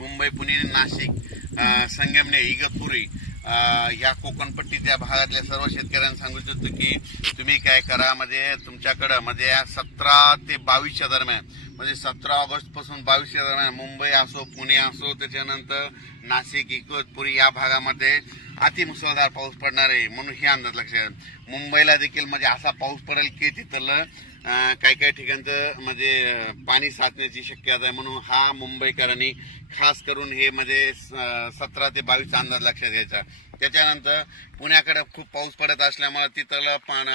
मुंबई पुणे नाशिक संगमने इगतपुरी या कोकणपट्टी त्या भागातल्या सर्व शेतकऱ्यांना सांगू इच्छितो की तुम्ही काय करा म्हणजे तुमच्याकडं म्हणजे सतरा ते बावीसच्या दरम्यान म्हणजे सतरा ऑगस्ट पासून बावीसच्या दरम्यान मुंबई असो पुणे असो त्याच्यानंतर नाशिक इगतपुरी या भागामध्ये अतिमुसळधार पाऊस पडणार आहे म्हणून हे अंदाज लक्षात मुंबईला देखील म्हणजे असा पाऊस पडेल की तिथलं काही काही ठिकाणचं म्हणजे पाणी साचण्याची शक्यता आहे म्हणून हा मुंबईकरांनी खास करून हे म्हणजे सतरा ते बावीसचा अंदाज लक्षात घ्यायचा त्याच्यानंतर पुण्याकडे खूप पाऊस पडत असल्यामुळे तिथलं पान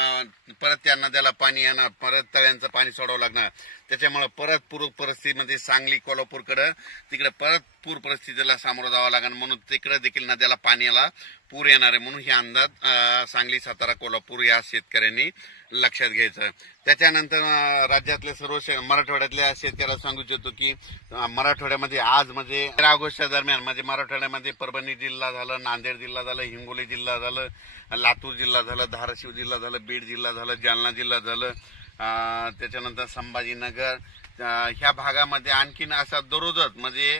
परत त्या नद्याला पाणी येणार परत तळ्यांचं पाणी सोडावं लागणार त्याच्यामुळे परत पूर परिस्थितीमध्ये म्हणजे सांगली कोल्हापूरकडं तिकडे परत पूर परिस्थितीला सामोरं जावं लागणार म्हणून तिकडे देखील नद्याला पाण्याला पूर येणार आहे म्हणून हे अंदाज सांगली सातारा कोल्हापूर या शेतकऱ्यांनी लक्षात घ्यायचं त्याच्यानंतर राज्यातल्या सर्व मराठवाड्यातल्या शेतकऱ्याला सांगू इच्छितो की मराठवाड्यामध्ये आज म्हणजे तेरा ऑगस्टच्या दरम्यान म्हणजे मराठवाड्यामध्ये परभणी जिल्हा झालं नांदेड जिल्हा झालं हिंगोली जिल्हा झालं लातूर जिल्हा झालं धाराशिव जिल्हा झालं बीड जिल्हा झालं जालना जिल्हा झालं त्याच्यानंतर संभाजीनगर ह्या भागामध्ये आणखीन असा दररोजच म्हणजे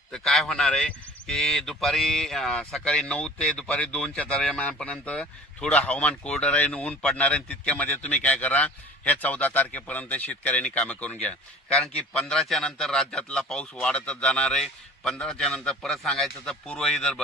तर काय होणार आहे की दुपारी सकाळी नऊ ते दुपारी दोनच्या दरम्यानपर्यंत थोडं हवामान कोरडं राहील ऊन पडणार आहे तितक्यामध्ये तुम्ही काय करा ह्या चौदा तारखेपर्यंत शेतकऱ्यांनी कामं करून घ्या कारण की पंधराच्या नंतर राज्यातला पाऊस वाढतच जाणार आहे पंधराच्या नंतर परत सांगायचं तर पूर्व विदर्भ